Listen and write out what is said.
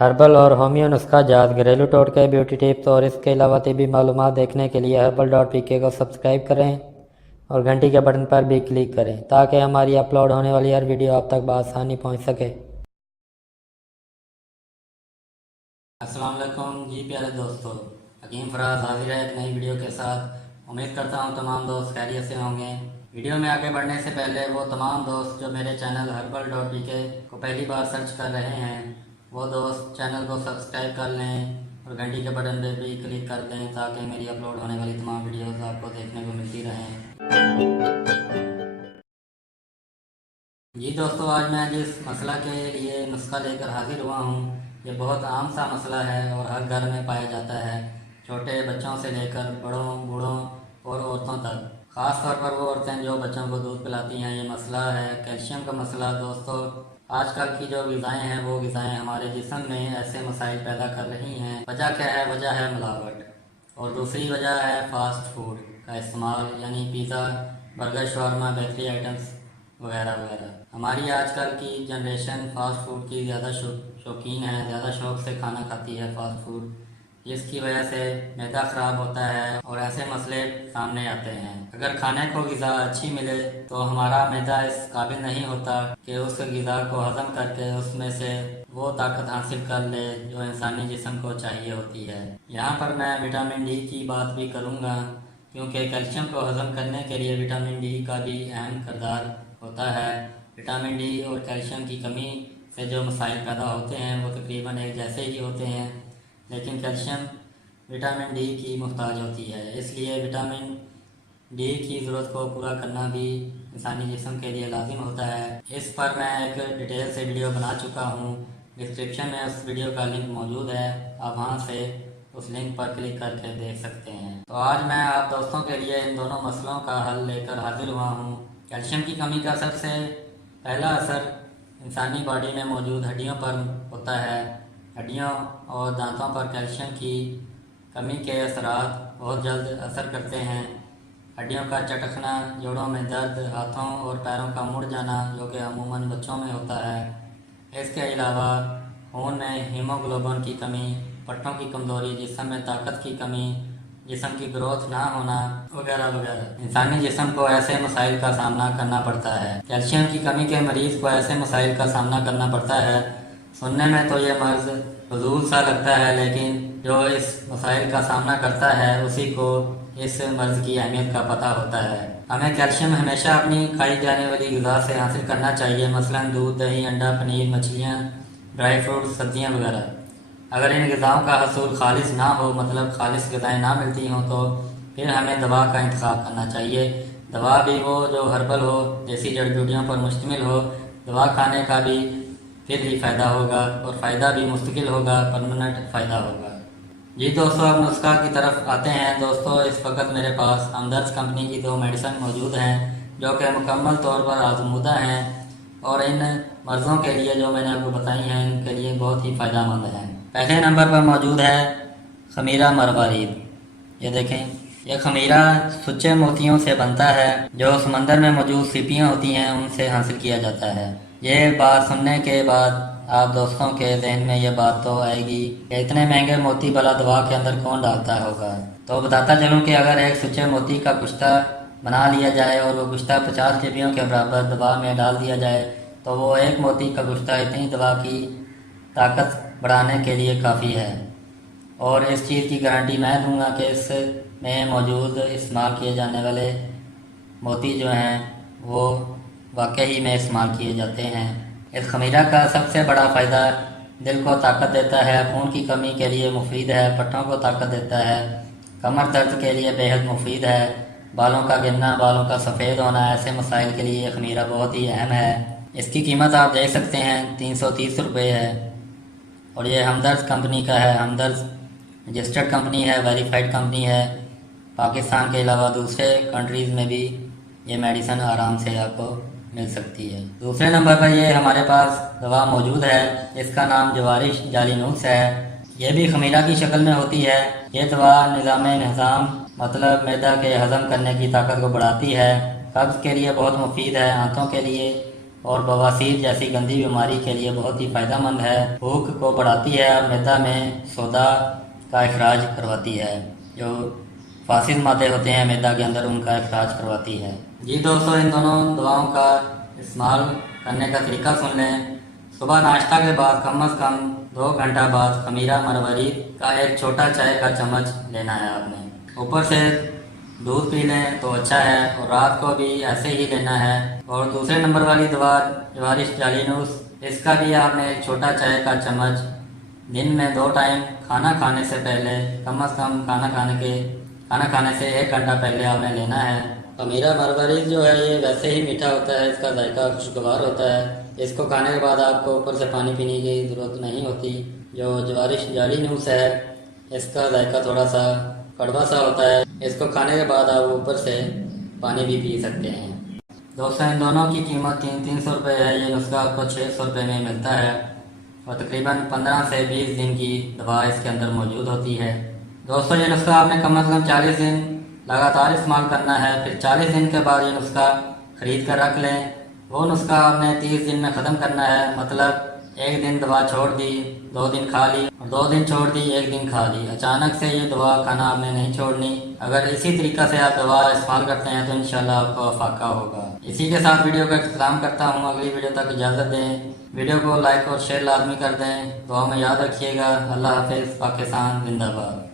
Herbal और homeo नुस्खा जात, घरेलू टोटके, ब्यूटी टिप्स और इसके अलावा तिबी मालूमात देखने के लिए herbal.pk को सब्सक्राइब करें और घंटी के बटन पर भी क्लिक करें ताकि हमारी अपलोड होने वाली हर वीडियो आप तक बआसानी पहुंच सके। अस्सलाम वालेकुम जी प्यारे दोस्तों, हकीम फराज हाजिर है एक नई वीडियो के साथ। उम्मीद करता हूं तमाम दोस्त खैरियत से होंगे। वीडियो में आगे बढ़ने से पहले वो तमाम दोस्त जो मेरे चैनल herbal.pk को पहली बार सर्च कर रहे हैं वो दोस्त चैनल को सब्सक्राइब कर लें और घंटी के बटन पर भी क्लिक कर दें ताकि मेरी अपलोड होने वाली तमाम वीडियोस आपको देखने को मिलती रहें। जी दोस्तों, आज मैं जिस मसला के लिए नुस्खा लेकर हाजिर हुआ हूँ ये बहुत आम सा मसला है और हर घर में पाया जाता है, छोटे बच्चों से लेकर बड़ों बूढ़ों और औरतों तक। ख़ास तौर पर वो औरतें जो बच्चों को दूध पिलाती हैं। ये मसला है कैल्शियम का मसला। दोस्तों, आजकल की जो ग़िज़ाएँ हैं वो ग़िज़ाएँ हमारे जिस्म में ऐसे मसाइल पैदा कर रही हैं। वजह क्या है? वजह है मिलावट और दूसरी वजह है फास्ट फूड का इस्तेमाल, यानी pizza, burger, shawarma, bakery items वगैरह वगैरह। हमारी आजकल की जनरेशन फास्ट फूड की ज़्यादा शौकीन है, ज़्यादा शौक़ से खाना खाती है फास्ट फूड, जिसकी वजह से मैदा ख़राब होता है और ऐसे मसले सामने आते हैं। अगर खाने को ग़िज़ा अच्छी मिले तो हमारा मैदा इस काबिल नहीं होता कि उस ग़िज़ा को हज़म करके उसमें से वो ताकत हासिल कर ले जो इंसानी जिस्म को चाहिए होती है। यहाँ पर मैं विटामिन डी की बात भी करूँगा क्योंकि कैल्शियम को हज़म करने के लिए विटामिन डी का भी अहम किरदार होता है। विटामिन डी और कैल्शियम की कमी से जो मसाइल पैदा होते हैं वो तकरीबन एक जैसे ही होते हैं, लेकिन कैल्शियम विटामिन डी की मुहताज होती है, इसलिए विटामिन डी की ज़रूरत को पूरा करना भी इंसानी जिस्म के लिए लाजिम होता है। इस पर मैं एक डिटेल से वीडियो बना चुका हूँ, डिस्क्रिप्शन में उस वीडियो का लिंक मौजूद है, आप वहाँ से उस लिंक पर क्लिक करके देख सकते हैं। तो आज मैं आप दोस्तों के लिए इन दोनों मसलों का हल लेकर हाजिर हुआ हूँ। कैल्शियम की कमी का सबसे पहला असर इंसानी बॉडी में मौजूद हड्डियों पर होता है। हड्डियों और दांतों पर कैल्शियम की कमी के असरात बहुत जल्द असर करते हैं। हड्डियों का चटकना, जोड़ों में दर्द, हाथों और पैरों का मुड़ जाना जो कि अमूमन बच्चों में होता है। इसके अलावा खून में हीमोग्लोबिन की कमी, पट्टों की कमज़ोरी, जिस्म में ताकत की कमी, जिस्म की ग्रोथ ना होना वगैरह वगैरह। इंसानी जिस्म को ऐसे मसाइल का सामना करना पड़ता है। कैल्शियम की कमी के मरीज़ को ऐसे मसाइल का सामना करना पड़ता है। सुनने में तो ये मर्ज़ फजूल सा लगता है, लेकिन जो इस मसाइल का सामना करता है उसी को इस मर्ज़ की अहमियत का पता होता है। हमें कैल्शियम हमेशा अपनी खाई जाने वाली ग़िज़ा से हासिल करना चाहिए, मसलन दूध, दही, अंडा, पनीर, मछलियाँ, ड्राई फ्रूट्स, सब्जियाँ वगैरह। अगर इन ग़िज़ाओं का हसूल खालिस ना हो, मतलब खालिस ग़िज़ाएँ ना मिलती हों, तो फिर हमें दवा का इंतखाब करना चाहिए। दवा भी वो जो हर्बल हो, देसी जड़ी बूटियों पर मुश्तमिल हो। दवा खाने का भी फिर ही फ़ायदा होगा और फ़ायदा भी मुस्तकिल होगा, परमानेंट फ़ायदा होगा। जी दोस्तों, अब नुस्खा की तरफ आते हैं। दोस्तों, इस वक्त मेरे पास हमदर्द कंपनी की 2 मेडिसिन मौजूद हैं जो कि मुकम्मल तौर पर आजमूदा हैं और इन मर्ज़ों के लिए जो मैंने आपको बताई हैं इनके लिए बहुत ही फ़ायदेमंद हैं। पहले नंबर पर मौजूद है खमीरा मरवारीद। ये देखें, यह खमीरा सुच्चे मोतियों से बनता है जो समंदर में मौजूद सीपियाँ होती हैं उनसे हासिल किया जाता है। ये बात सुनने के बाद आप दोस्तों के जहन में ये बात तो आएगी कि इतने महंगे मोती भला दवा के अंदर कौन डालता होगा। तो बताता चलूँ कि अगर एक सुच्चे मोती का कुश्ता बना लिया जाए और वो कुश्ता 50 लीबियों के बराबर दवा में डाल दिया जाए तो वो एक मोती का कुश्ता इतनी दवा की ताकत बढ़ाने के लिए काफ़ी है। और इस चीज़ की गारंटी मैं दूंगा कि इसमें मौजूद इस्तेमाल किए जाने वाले मोती जो हैं वो वाकई में इस्तेमाल किए जाते हैं। इस खमीरा का सबसे बड़ा फ़ायदा दिल को ताकत देता है, खून की कमी के लिए मुफीद है, पट्टों को ताकत देता है, कमर दर्द के लिए बेहद मुफीद है, बालों का गिरना, बालों का सफ़ेद होना, ऐसे मसाइल के लिए खमीरा बहुत ही अहम है। इसकी कीमत आप देख सकते हैं 330 रुपये है और ये हमदर्द कंपनी का है। हमदर्द रजिस्टर्ड कंपनी है, वेरीफाइड कंपनी है। पाकिस्तान के अलावा दूसरे कंट्रीज़ में भी ये मेडिसिन आराम से आपको मिल सकती है। दूसरे नंबर पर ये हमारे पास दवा मौजूद है, इसका नाम जवारिश जालीनूस है। ये भी खमीरा की शक्ल में होती है। ये दवा निज़ाम मतलब मैदा के हज़म करने की ताकत को बढ़ाती है, कब्ज़ के लिए बहुत मुफीद है, आंतों के लिए और बवासीर जैसी गंदी बीमारी के लिए बहुत ही फायदेमंद है। भूख को बढ़ाती है और मैदा में सोदा का इखराज करवाती है। जो फासिद मादे होते हैं मैदा के अंदर, उनका इखराज करवाती है। जी दोस्तों, इन दोनों दवाओं का इस्तेमाल करने का तरीका सुन लें। सुबह नाश्ता के बाद कम से कम 2 घंटा बाद खमीरा मरवरीद का एक छोटा चाय का चम्मच लेना है आपने। ऊपर से दूध पी लें तो अच्छा है, और रात को भी ऐसे ही लेना है। और दूसरे नंबर वाली दवा जवारिश जालिनूस, इसका भी आपने एक छोटा चाय का चम्मच दिन में 2 टाइम खाना खाने से पहले, कम से कम खाना खाने से 1 घंटा पहले आपने लेना है। खमीरा मरवरीद जो है ये वैसे ही मीठा होता है, इसका जायका खुशगवार होता है। इसको खाने के बाद आपको ऊपर से पानी पीने की ज़रूरत नहीं होती। जो जवारिश जालिनूस है इसका जायका थोड़ा सा कड़वा सा होता है। इसको खाने के बाद आप ऊपर से पानी भी पी सकते हैं। दोस्तों, इन दोनों की कीमत 300 रुपये है। ये नुस्खा आपको 600 रुपये में मिलता है, और तकरीबन 15 से 20 दिन की दवा इसके अंदर मौजूद होती है। दोस्तों, ये नुस्खा आपने कम से कम 40 दिन लगातार इस्तेमाल करना है। फिर 40 दिन के बाद ये नुस्खा खरीद कर रख लें। वो नुस्खा आपने 30 दिन में ख़त्म करना है। मतलब 1 दिन दवा छोड़ दी, 2 दिन खा ली, और 2 दिन छोड़ दी, 1 दिन खा ली। अचानक से ये दवा खाना आपने नहीं छोड़नी। अगर इसी तरीक़ा से आप दवा इस्तेमाल करते हैं तो इंशाल्लाह आपको अफाका होगा। इसी के साथ वीडियो का इख्तिताम करता हूँ। अगली वीडियो तक इजाज़त दें। वीडियो को लाइक और शेयर लाजमी कर दें। दुआ में याद रखिएगा। अल्लाह हाफिज़। पाकिस्तान जिंदाबाद।